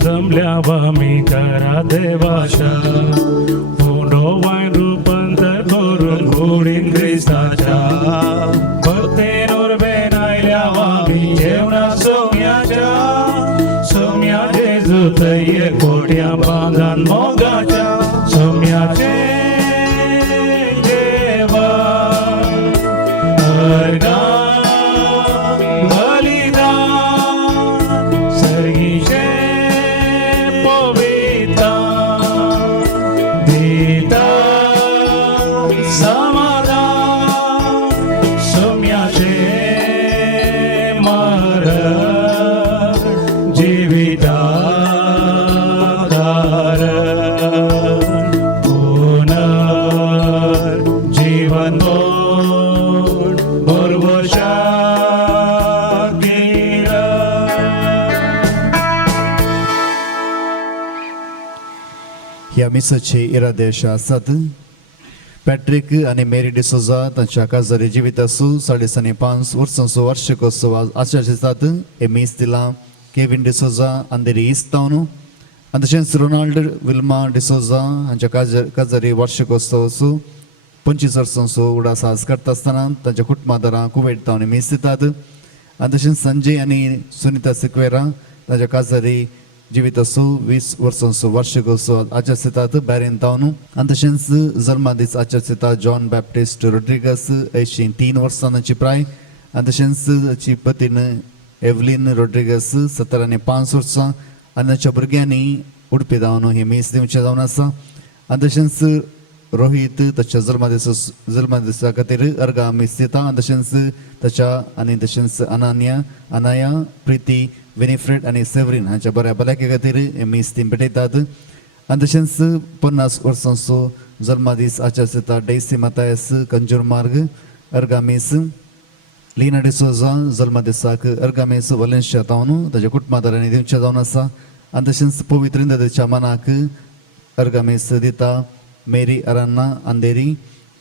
जमल्यावा मी करा देवाच्या रूपांतर करून घोडीन ख्रिस्ताच्या भक्तेनोर बेनायल्यावा मी जेवणा सौम्या जेजू तय्ये कोट्या बांधान मोगाच्या सौम्याचे देवा ह्या मिसचे इरादेशा आसात. पॅट्रिक आणि मेरी डिसोजा तांच्या काजारी जिवीत आसूं 5.5 वर्सांचो वार्षिकोत्सव आचरतात. हे मीस दिला Kevin D'Souza Andheri east town आनी तशेंच रोनाल्ड विल्मा डिसोजा हांच्या काजारी वार्षिकोत्सव आसूं 25 वर्सांचो उडास आज करता आसतना तांच्या कुटुंबादारां कुवेट टावन मीस दितात. आनी तशेंच संजय आनी सुनीता सिक्वेरा तांच्या काजारी जिवीत आसूं 20 वर्सांचो वार्षिकोत्सव आचरतात बॅरेन टावन. आनी तशेंच जल्मादीस आचरतात जॉन बॅप्टिस्ट रोड्रिगस 83 वर्सांची प्राय. आनी तशेंच ताची पत्नी एवलीन रोड्रिगस 17.5 वर्सां आनी ताच्या भुरग्यांनी उडपी जावन ही मीस दिवचें जावन आसा. आनी तशेंच रोहीत ताच्या जल्मादिसा खातीर अर्गा मीस दिता. आनी तशेंच ताच्या आनी तशेंच अनाया प्रिती विनिफ्रेड आनी सेवरीन हांच्या बऱ्या भलायके खातीर हे मीस ती भेटयतात. आनी तशेंच 50 वर्सांचो जल्मादीस आचरतात डेसी मातायस कंजूरमार्ग अर्गामीस. लिना डिसोजा जल्मादिसाक अर्गामीस वलेन्शिया टावन ताच्या कुटुंबादारांनी दिवचें जावन आसा. आनी तशेंच पवित्र नदीच्या मनाक अर्गामीस दिता मेरी अरान्ना अंधेरी.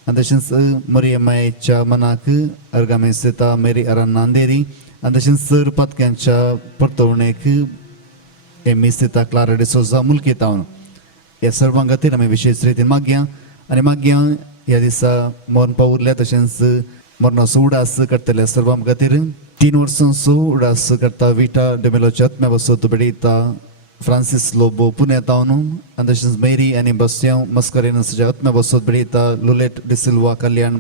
आनी तशेंच मरियमायेच्या मनाक अर्गामीस दिता मेरी अरान्ना अंधेरी. आनी तशेंच सर पत्क्यांच्या परतवणेक हे मीस दिता क्लारा डिसोजा मुल्की टावन. ह्या सर्वां खातीर आमी विशेश रितीन मागया. आनी मागया ह्या दिसा मरण पावुरल्या तशेंच मरणाचो उडास करतल्या सर्वां खातीर 3 वर्सांचो उडास करता विटा डेमेलोच्या आत्म्या बसत बेडयता फ्रांसीस लोबो पुणे टावन. आनी तशेंच मेरी आनी बस्यांव मस्करेनसाच्या आत्म्या बसत बेडयता लुलेट डिसिल्वा कल्याण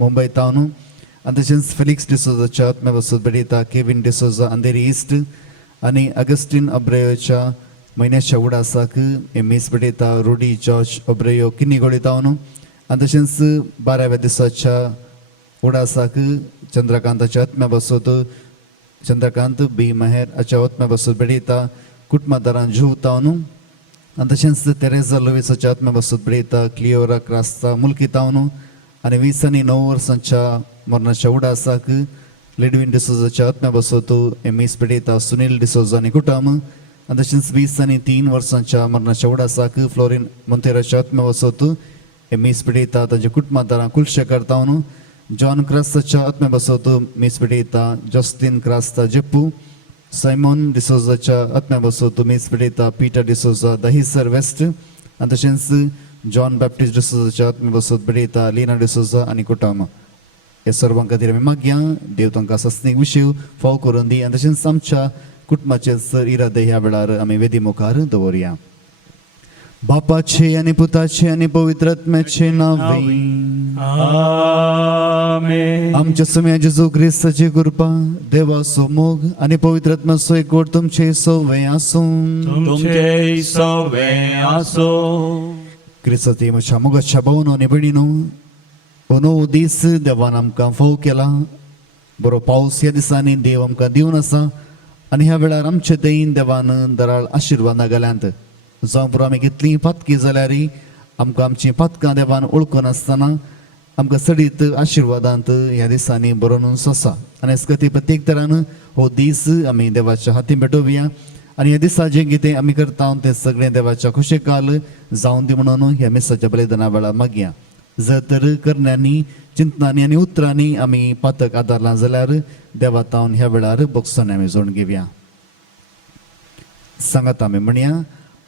मुंबय टावन. आनी तशेंच फेलिक्स डिसोजाच्या आत्म्या बसत बेडयता केविन डिसोजा अंधेरी ईस्ट. आनी अगस्टीन अब्रेयोच्या म्हयन्याच्या उडासाक हे मीस बेडयता रुडी जॉर्ज अब्रेयो किन्नीगोडी टावन. आनी तशेंच 12व्या दिसाच्या उडासाक चंद्रकांताच्या आत्म्या बसत चंद्रकांत बी मेहेर हाच्या आत्म्या बसत बेडयता कुटुंबादारां जुव टावन. आनी तशेंच तेरेजा लुईसाच्या आत्म्या बसत बेडयता क्लिओरा क्रास्ता मुल्की टावन. आनी 20 आनी 9 वर्सांच्या मरणाच्या उडासाक लिडविन डिसोजाच्या आत्म्या बसत हे मीस बेडयता सुनील डिसोजा आनी कुटुंब. आनी तशेंच 20 आनी 3 वर्सांच्या मरणाच्या उडासाक फ्लोरिन मोंतेराच्या आत्म्या बसत हे मीस बेडयता ताच्या कुटुंबादारां कुलशेखर टावन. जॉन क्रास्ताच्या आत्म्या बसत मीस बेडयता जस्टीन क्रास्ता जेप्पू. सायमॉन डिसोजाच्या आत्म्या बसत मीस बेडयता पीटर डिसोजा दहिसर वेस्ट. आनी तशेंच जॉन बॅप्टिस्ट डिसोजाच्या आत्म्या बसत बेडयता लिना डिसोजा आनी कुटुंब. हे सर्वां खातीर आमी मागया देव तांकां सस्नीक विशीव फाव करून दी. आनी तशेंच आमच्या कुटुंबाचे सर इरादे ह्या वेळार आमी वेदी मुखार दवरया. बापाचे आणि पुताचे आणि पवित्र आत्म्याचे नावे आमेन. आमच्या सम्या जेजू ख्रिस्ताची कृपा देवाचो मोग आणि पवित्र आत्म्याचो एकवट तुमचे सवय आसूं तुमचे सवे आसो. क्रिस्ताची म्हज्या मोगाच्या भावनो आनी भयणीनो, हो दीस देवान आमकां फोव केला. बरो पावस ह्या दिसांनी देव आमकां दिवन आसा आनी ह्या वेळार आमचे देईन देवान दराळ आशिर्वादां गेल्यांत. जावं पुरो आमी कितलीं पातकी जाल्यारय आमकां आमचीं पातकां देवान ओळखून आसतना आमकां सडीत आशिर्वादांत ह्या दिसांनी बरोवन आसा. आनी हेच खातीर प्रत्येक तरान हो दीस आमी देवाच्या हातीन भेटोवया आनी ह्या दिसा जें कितें आमी करता तें सगळें देवाच्या खुशेकाल जावं दी म्हणून ह्या मिसाच्या बलिदाना वेळार मागया. जर तर करण्यांनी चिंतनांनी आनी उतरांनी आमी पातक आदारला जाल्यार देवा तावन ह्या वेळार बोगसोन आमी जोडून घेवया. सांगात आमी म्हणया,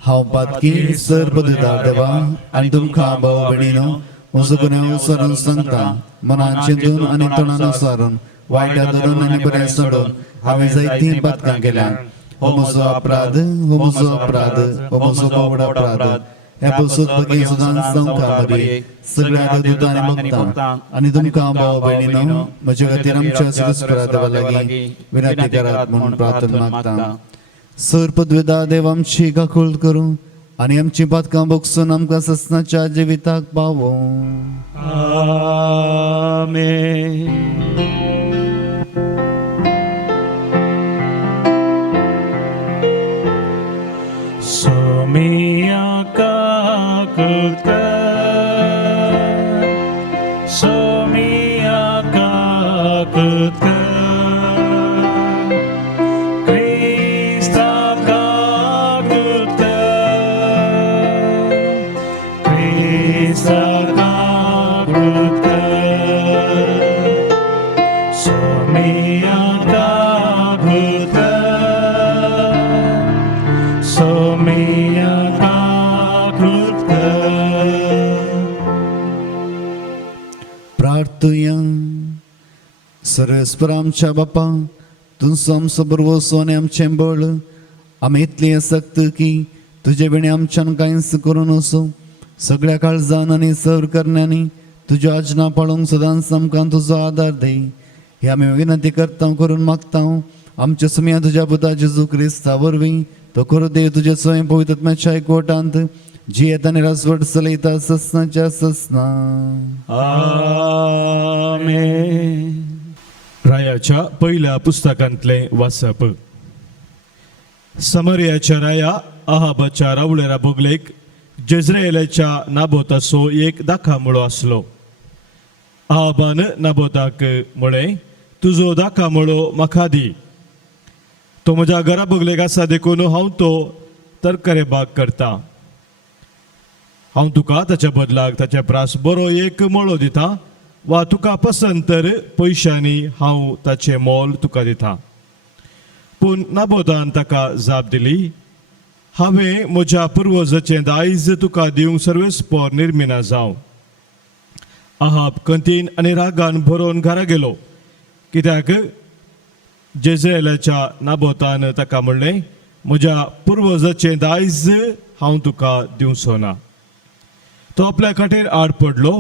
हांव पातकी सरपददार देवा आनी तुमकां भाव भयणीनो म्हजो गुन्यांव सरून सांगता. मनान चिंतून आनी तोंडान सारून वायटा धरून आनी बरें सोडून हांवें जायतीं पातकां केल्यां. हो म्हजो अपराध, हो म्हजो अपराध, हो म्हजो व्हड अपराध. हे पसून बगी सदांच तुमकां बरी सगळ्या दुतांनी भक्तां आनी तुमकां भाव भयणीनो म्हजे खातीर आमच्या सुस्परा देवा लागीं विनंती करात म्हणून प्रार्थना मागता. सरपदवेदा देव आमची गाखोळ करूं आनी आमची पातकां बोगसून आमकां ससनाच्या जिविताक पावो. आमेन. सोमिया काकुत सोमिया काकुत Krista kakuta Krista kakuta Somiya kakuta Somiya kakuta. प्रार्थुया. सरस्पर आमच्या बापा, तुमचो आमचो बरवो सोने आमचें बळ. आमी इतली आसक्त की तुजे विणे आमच्यान कांयच करून असो. सगळ्या काळजान आनी सर करण्यांनी तुज्यो आज्ञा पाळूंक सदांच आमकां तुजो आदार दे. हे आमी विनंती करता करून मागता आमच्या सुम्या तुज्या पुता जेजू क्रिस्ता वरवीं. तो करू दे तुजे स्वयं पवित्र आत्म्याच्या एकवटांत जियेत आनी रासवट चलयता ससनाच्या ससना. आमेन. रायाच्या पहिल्या पुस्तकांतले वाचप. समरियाच्या राया अहाबाच्या रावळेरा बोगलेक जेजरेलाच्या नाबोताचो एक दाखामुळो आसलो. अहाबान नाबोताक म्हळें, तुजो दाखामुळो म्हाका दी. तो म्हज्या घरा बोगलेक आसा देखून हांव तो तरकारे बाग करता. हांव तुका ताच्या बदलाक ताच्या प्रास बरो एक मळो दिता, वा तुका पसंत तर पयशांनी हांव ताचें मोल तुका दिता. पूण नाबोतान ताका जाप दिली, हांवें म्हज्या पुर्वजाचें दायज तुका दिवंक सर्वेस्पोर निर्मिना जावं. अहाब कंतीन आनी रागान भरोवन घरा गेलो, कित्याक जेजरेलाच्या नाबोतान ताका म्हणलें, म्हज्या पुर्वजाचें दायज हांव तुका दिवचो ना. तो आपल्या खाटीर आड पडलो.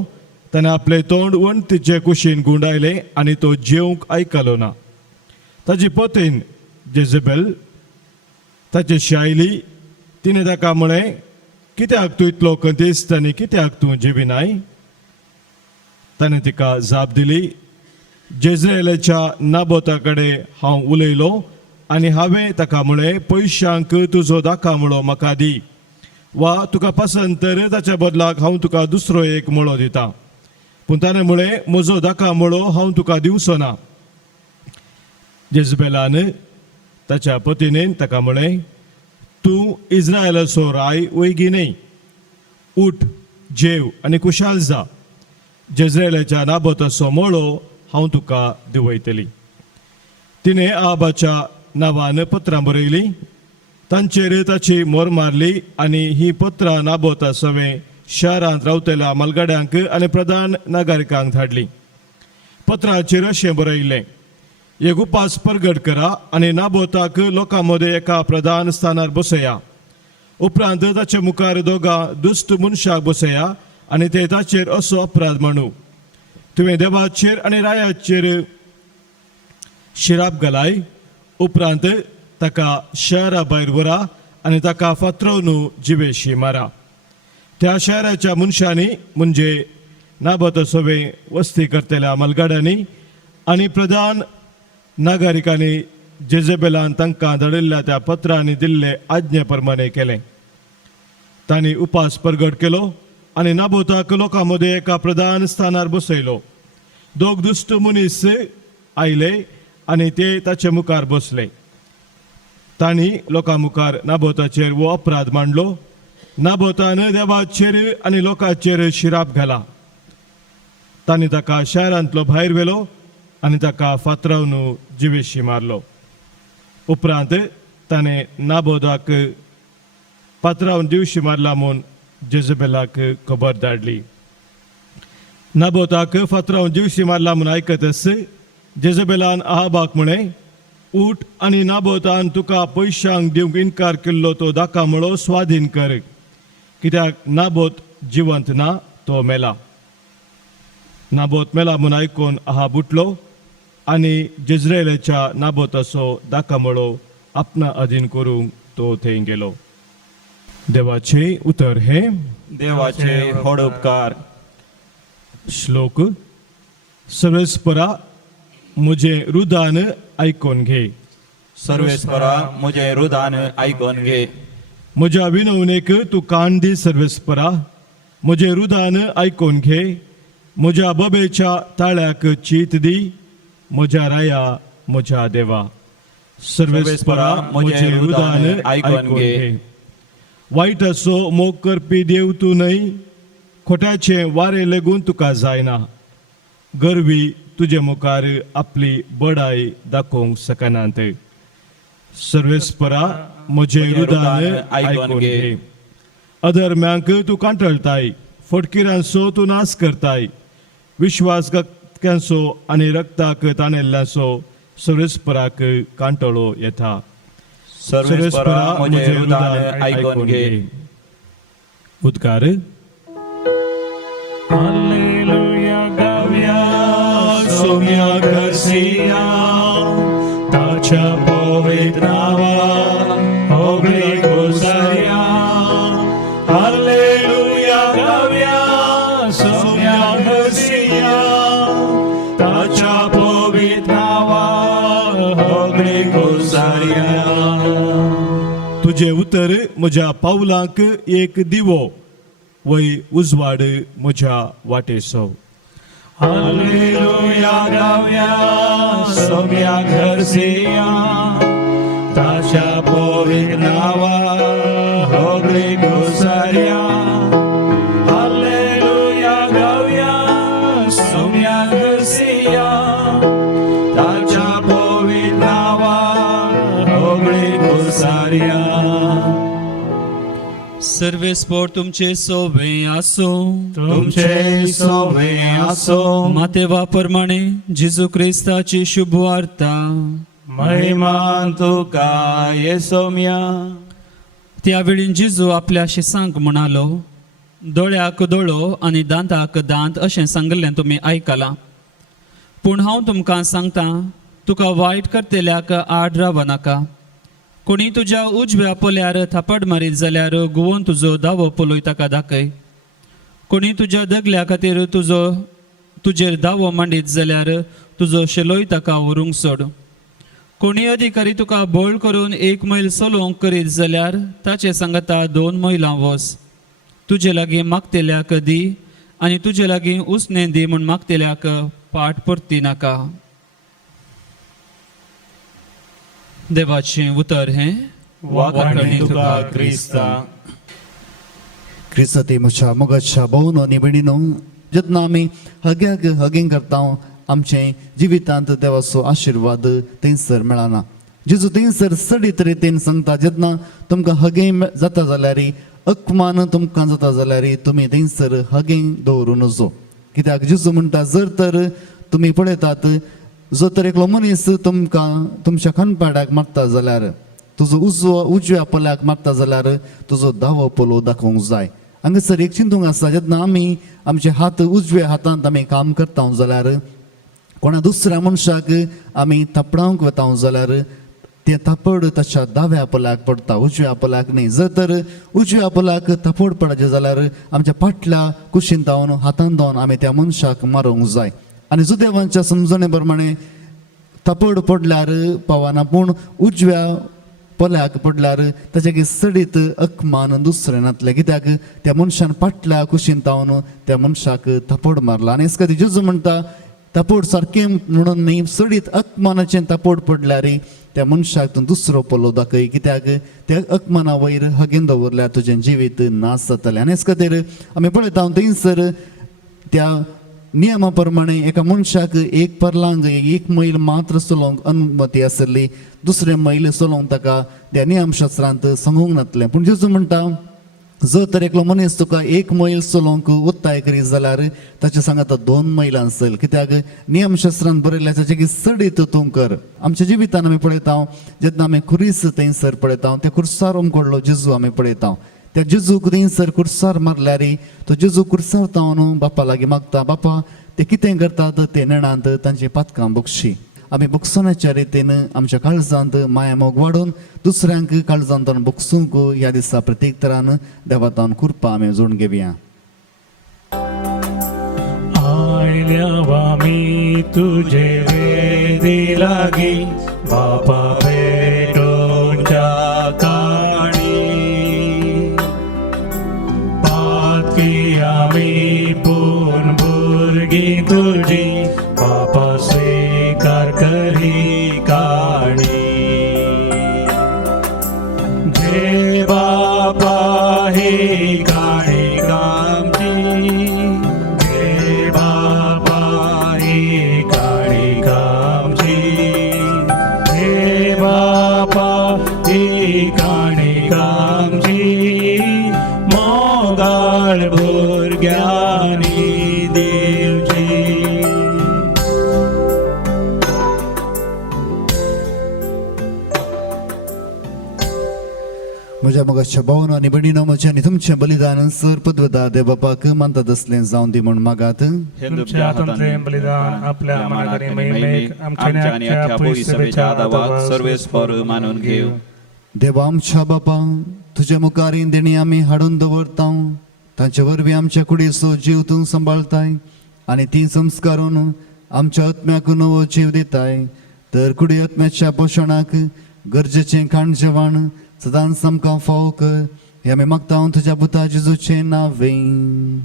ताणें आपलें तोंड वणटीचे कुशीन गुंडायलें आनी तो जेवंक आयकलो ना. ताची पत्नी जेजेबेल ताचेशी आयली. तिणें ताका म्हळें, कित्याक तूं इतलो कंतिस्त आनी कित्याक तूं जेविनाय? ताणें तिका जाप दिली, जेजरेलाच्या नाबोता कडेन हांव उलयलो आनी हांवें ताका म्हळें, पयशांक तुजो दाखामुळो म्हाका दी, वा तुका पसंत तर ताच्या बदलाक हांव तुका दुसरो एक मळो दिता. पूण ताणें म्हळें, म्हजो दाखामुळो हांव तुका दिवचो ना. जेजबेलान ताच्या पत्नीन ताका म्हळें, तूं इस्रायलाचो राय वैगी न्हय. उठ, जेव आनी कुशाल जा. जेजरेलाच्या नाबोताचो मळो हांव तुका दिवयतली. तिणें आहाबाच्या नांवान पत्रां बरयलीं. तांचेर ताची मोर मारली आनी ही पत्रां नाबोता सवें शारांत रावतल्या मालगाड्यांक आनी प्रधान नागरिकांक धाडली. पत्राचेर अशें बरयलें, एक उपास परगट करा आनी नाबोताक लोकां मदें एका प्रधान स्थानार बसया. उपरांत ताचे मुखार दोगा दुश्ट मनशाक बसया आनी ते ताचेर असो अपराध म्हणू तुवें देवाचेर आनी रायाचेर शिराप घालाय उपरांत ताका शहरा भायर व्हरा आनी ताका फातरावन जिवेशी मारा त्या शहराच्या मनशांनी म्हणजे नाबत सवे वस्ती करतल्या मलगाड्यांनी आनी प्रधान नागरिकांनी जेजेबेलान तांकां धाडिल्ल्या त्या पत्रांनी दिल्ले आज्ञे प्रमाणे केलें तांणी उपास प्रगट केलो आनी नाबोताक लोकां मदें एका प्रधान स्थानार बसयलो दोग दुश्ट मनीस आयले आनी ते ताचे मुखार बसले तांणी लोकां मुखार नाबोताचेर वो अपराध मांडलो नाबोतान देवाचेर आनी लोकांचेर शिराप घाला तांणी ताका शारांतलो भायर व्हेलो आनी ताका फातरावन जिवेशी मारलो उपरांत ताणें नाबोदाक फातरावन दिवशी मारला म्हूण जेजेबेलाक खबर धाडली नाबोताक फातरावन दिवशी मारला म्हूण आयकतच जेजेबेलान आहाबाक म्हणें उठ आनी नाबोतान तुका पयशांक दिवंक इन्कार केल्लो तो दाखा मळो स्वाधीन कर कित्याक नाबोत जिवंत ना तो मेला नाबोत मेला म्हूण आयकून आहाब उठलो आनी जेजरेलाच्या नाबोताचो दाखा मळो आपणा अधीन करूंक तो थंय गेलो देवाचे उतर हे देवाचे व्हड उपकार श्लोक सर्वेस्परा म्हजे रुदान आयकून घे सर्वेस्परा म्हजे हृदयान आयकून घे म्हज्या विनवणेक तूं कान दी सर्वेस्परा म्हजे हृदयान आयकून घे म्हज्या बबेच्या ताळ्याक चीत दी म्हज्या राया म्हज्या देवा सर्वेस्परा म्हजे हृदयान आयकून घे वायटाचो मोग करपी देव तूं न्हय खोट्याचे वारे लेगून तुका जायना गर्वी तुजे मुखार आपली बडाय दाखोवंक शकनात सर्वेस्परा म्हजे हृदयान आयकून घे अधर्म्यांक तूं कांठळटाय फटकिरांचो तूं नाश करताय विश्वासघातक्यांचो आनी रक्ताक ताणेल्ल्यांचो सर्वेस्पराक कांटळो येता सर्वेस्परा म्हजे हृदयान आयकून घे उद्गार Alleluia, गाऊया सोम्या घरसिया ताच्या पवित्र नावा होगळे घोसाया Alleluia, गाऊया सोम्या घरसिया ताच्या पवित्र नावा होगळे घोसाया तुझे उतर म्हज्या पावलांक एक दिवो वय उजवाड म्हज्या वाटेसो Alleluia, गाऊया सोम्या घरसिया ताच्या पवित्र नावा होगळे घोसाया Alleluia, गाऊया सोम्या घरसिया ताच्या पवित्र नावा होगळे घोसाया सर्वेस्पोर तुमचे सोवे आसो तुमचे सोवे आसो मातेवा प्रमाणे जेजू क्रिस्ताची शुभ वार्ता महिमान तुका येसोम्या त्यावेळी जेजू आपल्या शिसांक म्हणालो दोळ्याक दोळो आनी दांताक दांत अशें सांगलें तुमी आयकलां पूण हांव तुमकां सांगता तुका वायट करतेल्याक आड राव नाका कोणी तुज्या उजव्या पोल्यार थापड मारीत जाल्यार गुवोवन तुजो दावो पोलोय ताका दाखय कोणी तुज्या दगल्या खातीर तुजेर दावो मांडीत जाल्यार तुजो शेलोय ताका व्हरूंक सोड कोणी अधिकारी तुका बोळ करून एक मैल चलोवंक करीत जाल्यार ताचे सांगता 2 मैलां वच तुजे लागीं मागतेल्याक दी आनी तुजे लागीं उसणें दी म्हूण मागतेल्याक पाट परती नाका देवाचें उतर हें वाकणी तुका क्रिस्ता क्रिस्ती म्हज्या मोगाच्या भोवनो आनी भयणीनो जेन्ना आमी हग्याक हगींग करता आमचे जिवितांत देवाचो आशिर्वाद थंयसर मेळना जेजू थंयसर सडीत रितीन सांगता जेन्ना तुमकां हगें जाता जाल्यार अकमान तुमकां जाता जाल्यार तुमी थंयसर हगें दवरूं नजो कित्याक जेजू म्हणटा जर तर तुमी पळयतात जो तर एकलो मनीस तुमकां तुमच्या खानपाड्याक मागता जाल्यार तुजो उजव्या पोल्याक मागता जाल्यार तुजो दावो पोलो दाखोवंक जाय. हांगासर एक चिंतूंक आसा, जेन्ना आमी आमचे हात उजव्या हातांत आमी काम करता जाल्यार कोणा दुसऱ्या मनशाक आमी थापडावंक वता जाल्यार ते थापड ताच्या दाव्या पोल्याक पडटा, उजव्या पोल्याक न्ही. जर तर उजव्या पोल्याक थापड पडचे जाल्यार आमच्या फाटल्या कुशीन जावन हातान जावन आमी त्या मनशाक मारूंक जाय. आनी सुदैवांच्या समजणे प्रमाणे थापड पडल्यार पावना, पूण उजव्या पोल्याक पडल्यार ताचे सडीत अकमान दुसरें नातलें, कित्याक त्या मनशान फाटल्या कुशीन जावन त्या मनशाक थापड मारला. आनी हेच खातीर जेजू म्हणटा थापड सारकें म्हणून न्ही, सडीत अकमानाचें थापड पडल्यार त्या मनशाक तूं दुसरो पोलो दाखय, कित्याक त्या अकमाना वयर हगेन दवरल्यार तुजें जिवीत नाश जातलें. आनी हेच खातीर आमी पळयता थंयसर त्या नियमा प्रमाणे एका मनशाक एक परलांग एक मैल मात्र चलोवंक अनुमती आसली, दुसरें मैल चलोवंक ताका त्या नियमशास्त्रांत सांगूंक नातलें. पूण जेजू म्हणटा जर तर एकलो मनीस तुका एक मैल चलोवंक उत्ताय करीत जाल्यार ताचे सांगात 2 मैलां चल, कित्याक नियमशास्त्रांत बरयल्या ताचे सडीत तूं कर. आमच्या जिवितान आमी पळयता जेन्ना आमी खुरीस थंयसर पळयता त्या खुर्सार उमकडलो जेजू आमी पळयता. त्या जेजूक थंयसर खुर्सार मारल्यार तो जेजू खुर्सार तावन बापा लागीं मागता, बापा ते कितें करतात ते नेणांत तांची पातकां बक्षी. आमी बक्षणाच्या रितीन आमच्या काळजांत माया मोग वाडोवन दुसऱ्यांक काळजांत बक्षूंक ह्या दिसा प्रत्येक तरान देवातान कृपा आमी जोडून घेवया. आयल्या आमी तुजे वेदी लागी बापा भेटोच्या काळी, पातकी आमी पूर्ण भुरगीं तुजी बापा स्वीकार करी काळी. जे बापा ही काळी कामची, जे बापा ही काळी कामची, जे बापा ही काळी कामची, मोगाळ भुरग्यांनी दिवची. म्हज्या मोगाच्या भावना आनी भयणीनो, म्हजें आनी तुमचें बलिदान सर पदवता देव बापाक मानतात असलें जावन दी म्हूण मागात. तुमच्या हातांतले बलिदान आपल्या मनात आणि महिमेक आमच्या आणि अख्ख्या पुरी सभेच्या आदावाक सर्वेस्पर मानून घेव. देवा आमच्या बापा, तुझ्या मुखारीन देणी आमी हाडून दवरता, तांचे वरवीं आमच्या कुडीचो जीव तूं सांबाळताय आनी ती संस्कारून आमच्या आत्म्याक नवो जीव दिताय. तर कुडी आत्म्याच्या पोशणाक गरजेचें खाण जेवण सदांच आमकां फावो कर, हे आमी मागता तुज्या पुता जेजूचे नांवें.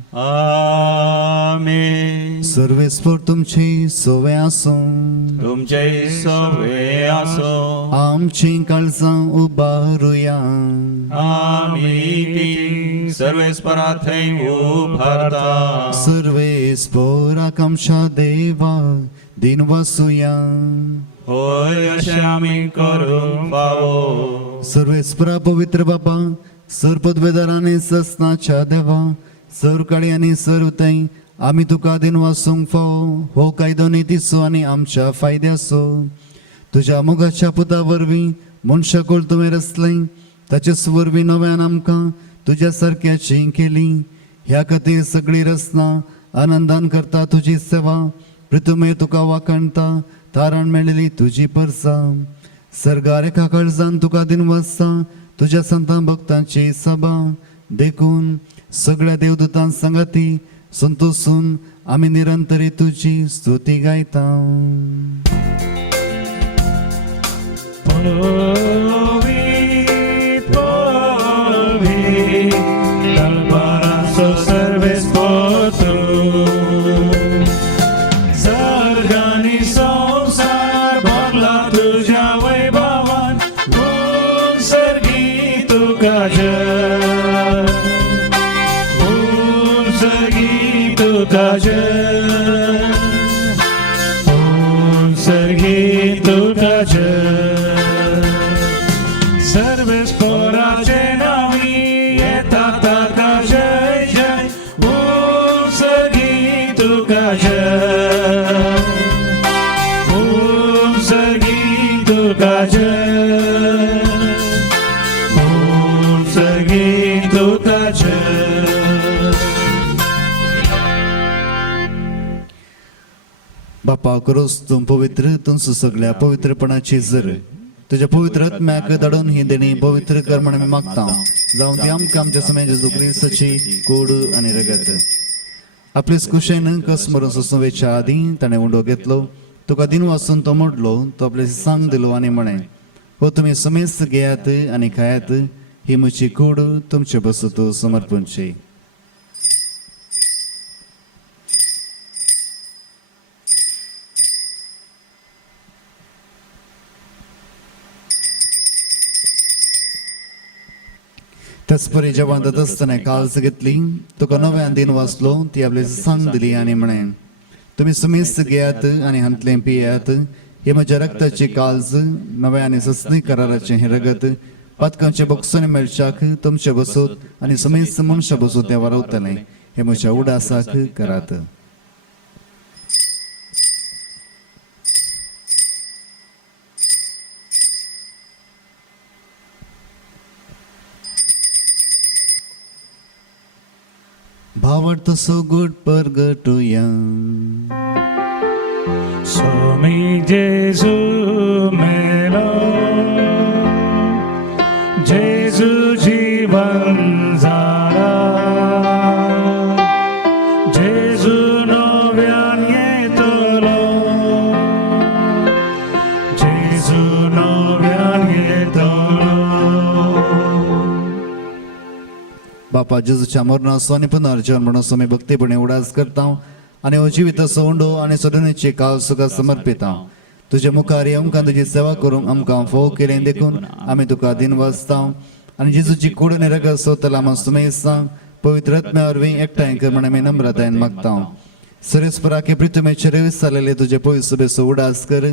आमेन. सर्वेस्पर तुमची सोवे आसूं, तुमचे सवे असो. आमची काळजां उबारुया. आमी ती सर्वेस्परा थंय उभारता. सर्वेस्पराक आमच्या देवा दिन वासुया. होय अशें आमी करूंक फावो. सर्वेस्परा पवित्र बापा, सर पदवेदारांनी ससनाच्या देवा, सर काळी आनी सर उताई आमी तुका दिन वासूंक फावो. हो कायदो नितीचो आनी आमच्या फायद्याचो. तुज्या मोगाच्या पुता वरवीं मनशाकुळ तुवें रचलें, ताचेच वरवीं नव्यान आमकां तुज्या सारक्याची केली. ह्या खातीर सगळी रचना आनंदान करता तुजी सेवा. प्रथमे तुका वाखणटा तारण मेळिल्ली तुजी परसा. सर्गार एका काळजान तुका दिन वाजता, तुज्या संतां भक्तांची सभा देखून सगळ्या देवदूतां संगती संतोषून आमी निरंतरी तुजी स्तुती गायता. सर्वेस्पराचे नावी येता ताका जय जय. ओम सगी तुका जय, ओम सगी तुका जय. बापा करोस तूं पवित्र तूं सगळ्या पवित्रपणाची जर तुझ्या पवित्र आत्म्याक धाडून ही देणी पवित्र कर म्हणून मी मागता जाऊन ती आमकां आमच्या समय जेजू क्रिस्ताची कूड आनी रगत आपलेच कुशेन कस मरून सोसूं वेच्या आदी ताणें उंडो घेतलो तुका दिन वाचून तो मोडलो तो आपले सांग दिलो आनी म्हणे हो तुम्ही समेस्त घेयात आनी खायात ही म्हजी कूड तुमचे बसत समर्पणची तसपरी जेवण जात असताना काल्स घेतली तुका नव्यान दिन वाचलो ती आपली सांग दिली आनी म्हणे तुम्ही समेस्त घेयात आनी हांतले पियात हे म्हज्या रक्ताची काल्ज नव्या आनी सस्ती कराराचे हे रगत पातकांचे बक्षुनी मेळशाक तुमचे बसोत आनी समेस्त मनशां बसोत ते वारवतले हे म्हज्या उडासाक करात भावड तसो गुड परगटुया स्वामी जेजू मेलो जेजू जीवन जाला जेजू नव्यान येतलो जेजू नव्यान येतलो बापा जेजूच्या मरणाचो आनी पुनर्जन्म म्हणून मी भक्तीपणे उडास करता आनी हो जिवीत सोंडो आनी सोडणीची काल सुका समर्पिता तुझे मुखारी आमकां तुजी सेवा करूंक आमकां फोव केलें देखून आमी तुका दिन वाचता आनी जेजूची कूड आनी रगत सोतला आमी सुमेसा पवित्र आत्म्या वरवीं एकठांय कर म्हणून आमी नम्रतायेन मागता सरेस्पराके प्रितमेचे रेस जालेले तुजे पयस बेसो उडास कर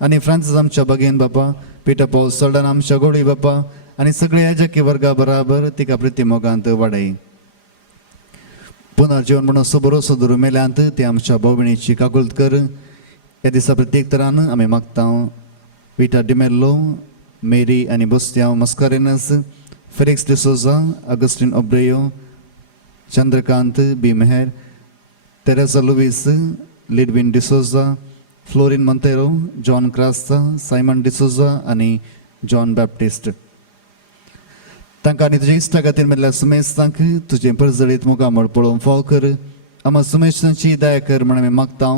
आनी फ्रांसीस आमच्या भगेन बापा पिटर पॉल सोल्डान आमच्या गोडी बापा आनी सगळे याजकी वर्गा बराबर तिका प्रितिमोगांत वाडय पुनर्जीवन म्हणून सबरोसो धरून मेल्यांत ती आमच्या भोवणीची काकुळट कर ह्या दिसा प्रत्येक तरान आमी मागता विटा डिमेल्लो मेरी आनी बुस्त्यांव मस्कारेनस फेलिक्स डिसोजा अगस्टिन ओब्रेयो Chandrakant B Meher Teresa Louis Lidwin D'Souza Florine Monteiro John Crasta Simon D'Souza आनी जॉन बॅप्टिस्ट तांकां आनी तुज्या इश्टा खातीर मेल्ल्या सुमेस्तांक तुजें परजळीत मुखामळ पळोवन फाव कर आमा सुमेशांची दया कर म्हण आमी मागता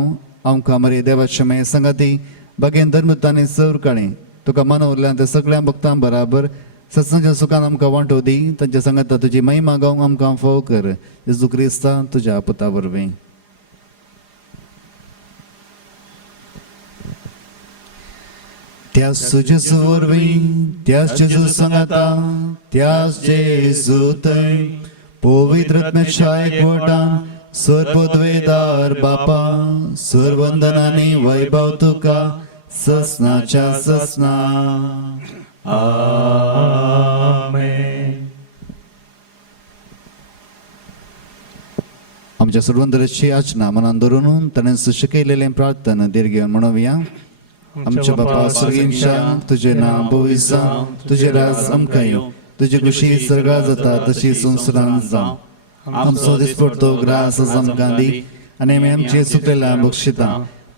आमकां मरे देवाचे मे संगाती बागेन धर्मतांनी सर काणी तुका मनवल्ल्यान त्या सगळ्या भक्तां बराबर सत्संगाच्या सुखान आमकां वांटो दी तांच्या सांगाता तुजी महिमा गावंक आमकां फाव कर जेजू क्रिस्ता तुज्या पुता वरवीं त्याच जेजू वरवीं त्याच जेजू सांगाता त्याच जेजू थंय पवित्र आत्म्याच्या एकवटान सर्वोद्वेदार बापा सर्वंदनांनी वैभव तुका ससनाच्या ससना आमेन आमच्या सर्वंदराची याचना मनान धरून ताणें शिकयलेलें प्रार्थना दीर्घ म्हणूया आमच्या बापा सर्गींच्या तुझे नांव बोविसा तुझे राज आमकां येवं तुजी खुशी सर्गा जाता तशी संवसारांत जावं आमचो दिसपडतो ग्रास आमकां दी आनी आमी आमची सुटलेल्या बक्षिता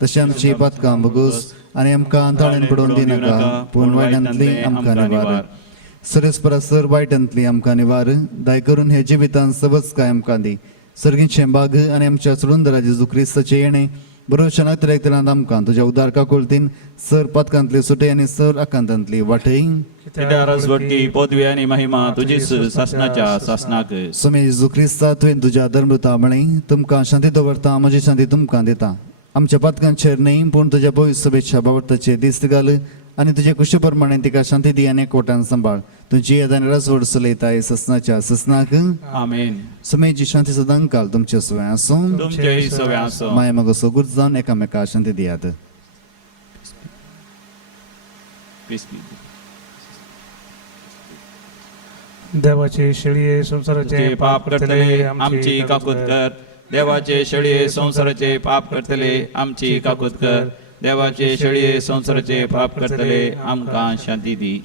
तशी आमची पातकां बगूस आनी आमकां ताळेन पडोवन दिनाका पूण वायटांतली आमकां निवार सरस्परासर वायटांतली आमकां निवार दय करून हे जिवितांत सबच काय आमकां दी सर्गीचे बाग आनी आमच्या सुरुंदरा जेजू क्रिस्ताचे येणे बरोवच्या नातेवाईकांत आमकां तुज्या उदार काकुळतीन सर पथकांतली सुटे आनी सर आकांतांतली वाटय कित्याक राजवटी पदवी आनी महिमा तुजीच शासनाच्या शासनाक स्वामी जेजू क्रिस्ता तुवें तुज्या धर्मता म्हणी तुमकां शांती दवरता म्हजी शांती तुमकां दिता आमच्या पथकांचेर न्ही पूण तुज्या पवित्र शुभेच्छा बाबताचे दिस्त घाल आनी तुजे कुशे प्रमाणे तिका शांती दी आनी एकवटान सांबाळ तुजी येद आनी रसवड चलयताय ससनाच्या ससनाक आमेन सुमेची शांती सदां काल तुमचे सवय आसूं तुमचेय सवय आसूं माय मगो गुड जावन एकामेका शांती दियात देवाचे शेळये संसाराचे पाप करतले आमची काकूत कर देवाचे शेळये संसाराचे पाप करतले आमची काकूत कर देवाचे शेळये संसाराचे पाप करतले आमकां शांती दी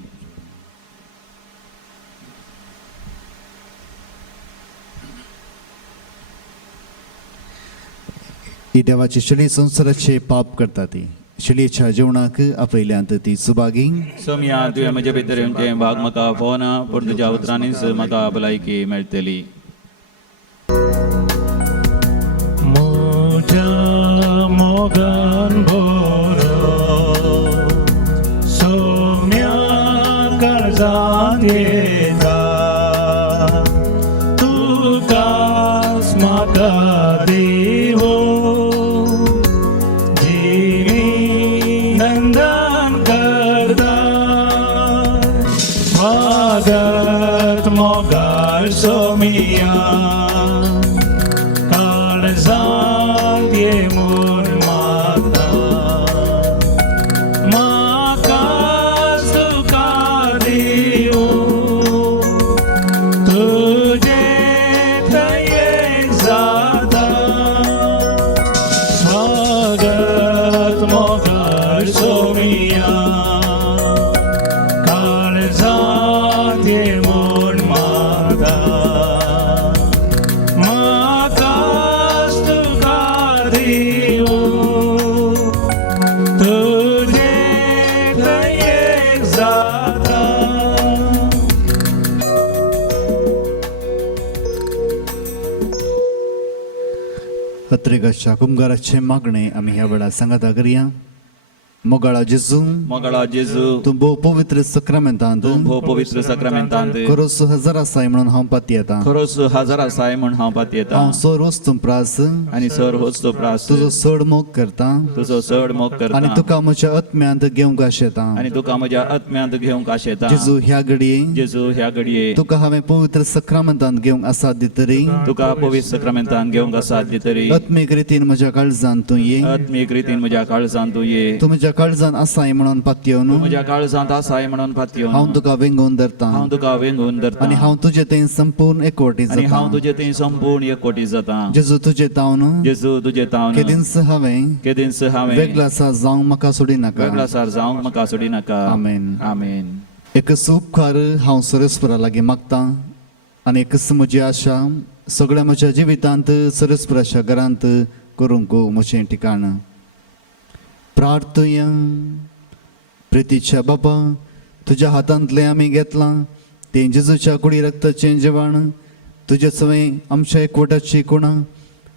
ही देवाची शिडी संसाराचे पाप करता ती शिडीच्या जीवनाक आपयल्यांत ती सुभागी सोम्या तुवें म्हजे भितर येवचें भाग म्हाका फोना पूण तुज्या उतरांनीच म्हाका भलायकी मेळटली मोजा मोगान बोरो सोम्या काळजांत येता तुकाच म्हाका देवो जिणी नंदन करता स्वागत मोगाळ सोमिया काळजांत येवून मागता म्हाकाच तुका दिवूं तुजे दयेक जाता स्वागत मोगाळ सोमिया काळजांत येवून मागता म्हाकाच तुका दिवूं तुजे दयेक जाता हत्रेगाच्या कुंभाराचे मागणे आम्ही ह्या वेळा सांगाता करूया मोगाळा जेजू मोगाळा जेजू तूं भोव पवित्र सक्रामेंतांत भोव पवित्र सक्रामेंतांत खरोच हजार आसाय म्हणून हांव पाती येता खरोच हजार आसाय म्हूण हांव पात येता हांव सर वस्तू प्रास आनी सर होचतो प्रास तुजो चड मोग करता तुजो चड मोग आनी करता तुका म्हज्या आत्म्यांत घेवंक आशेता आनी तुका म्हज्या आत्म्यांत घेवंक आशेता जेजू ह्या घडये जेजू ह्या घडये तुका हांवें पवित्र सक्रामेंतांत घेवंक आसात दितरी तुका पवित्र सक्रामेंतान घेवंक आसा तरी आत्मीक रितीन म्हज्या काळजांत तूं ये आत्मीक रितीन म्हज्या काळजांत तूं ये तूं म्हज्या काळजांत आसाय म्हणून पातयेवन तूं म्हज्या काळजांत आसाय म्हणून पातयो हांव तुका वेंगोवन धरता हांव तुका वेंगून धरता आनी हांव तुजे थंय संपूर्ण एकवटी आनी हांव जाता तुजे थंय संपूर्ण एकवटी जाता जेजू तुजे तावन जेजू तुजे तावन केदींस हांवें केदींस हांवें वेगळा आसा जावंक म्हाका सोडी नाका वेगळा सार जावंक म्हाका सोडी नाका आमेन. आमेन एक उपकार हांव सरस्परा लागीं मागतां आनी एकच म्हजी आशा सगळ्या म्हज्या जिवितांत सरस्पराच्या घरांत करूंक म्हजें ठिकाण प्रार्थया प्रितीच्या बाबा तुज्या हातांतलें आमी घेतलां तें जेजूच्या कुडी रक्ताचें जेवण तुजे सवय आमच्या एकवटाची कोणा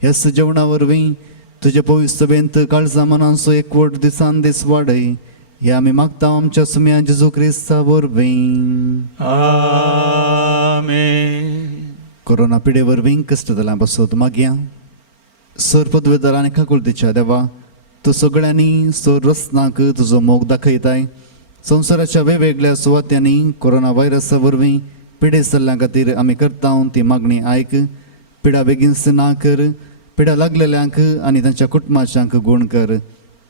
ह्या जेवणा वरवीं तुजे पवित्र सभेंत काळजां मनांचो एकवट दिसान दीस वाडय हे आमी मागता आमच्या सुम्या जेजू क्रिस्ता वरवीं आमेन कोरोना पिडे वरवीं कश्ट जाल्यां पासून मागया सर पदवेदार आनी काकुळतीच्या देवा तूं सगळ्यांनी सर रस्नाक तुजो मोग दाखयताय संवसाराच्या वेगवेगळ्या सुवात्यांनी कोरोना व्हायरसा वरवीं पिडे जाल्ल्या खातीर आमी करता ती मागणी आयक पिडा बेगीनच ना कर पिडा लागलेल्यांक आनी तांच्या कुटुंबाच्यांक गूण कर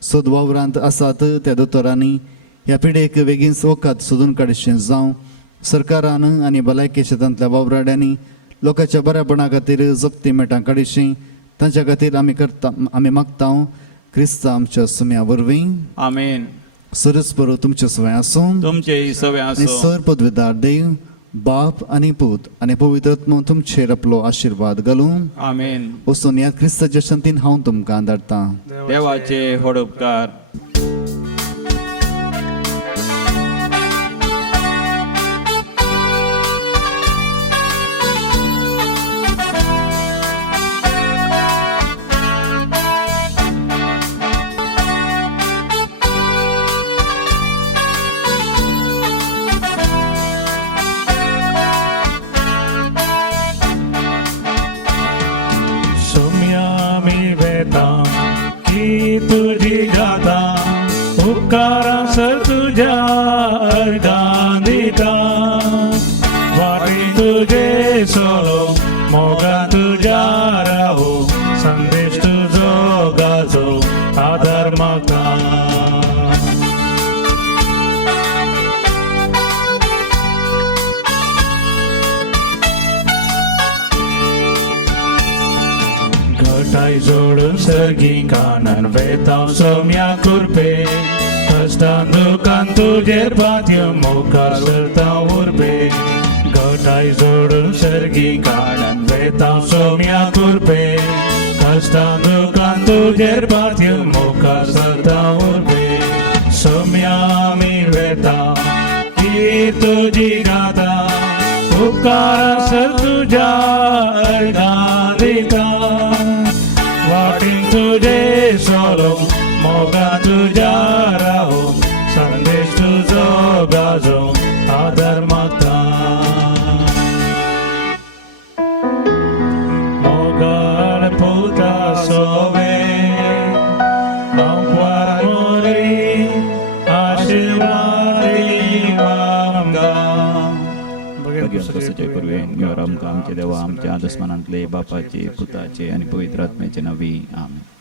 सोद वावरांत आसात त्या दोतोरांनी ह्या पिडेक बेगीनच वखद सोदून काडचें जावं सरकारान आनी भलायकी क्षेत्रांतल्या वावराड्यांनी लोकांच्या बऱ्यापणा खातीर जप्ती मेटां काडचीं तांच्या खातीर आमी मागता क्रिस्ता आमच्या सुम्या वरवीं आमेन सरस्पर तुमचे सवय आसूं तुमचे सवे आनी आसो सर पदवेदार देव बाप आनी पूत आनी पवित्र आत्मो तुमचेर आपलो आशिर्वाद घालूं आमेन वचून ह्या क्रिस्ताच्या शांतीन हांव तुमकां धाडटां देवाचे व्हड उपकार तुझी गाथा उपकारास तुझ्या गांधिता वाटी तुझे सोलो मोगा तुझ्या राहू संदेश तुझो गाजो आधार म्हाका घटाय जोडून सर्गी कानान वेताव सोम्या कुरपे कष्टान दुखान तुजेर पातयो मोकार सरता उरपे घटाय जोडून सर्गी कानान वेताव सोम्या कुरपे अस्तां दुकान तुजेर पातयेल मुखार सरता उरपी सोम्या आमी वेता ती तुजी गाता उपकार सर तुझ्या अर्गां दिता वाटेन तुजे सोलो मोगा तुझ्या राहो संदेश तुझो गाजो आदर मागता मोगान पुता सोवे आमवारी आशीर्वादी वामगा सचे करुवेन आमच्या देवा आमच्या दुस्मनांतले बापाचे पुताचे आणि पवित्र आत्म्याचे नवी आमेन.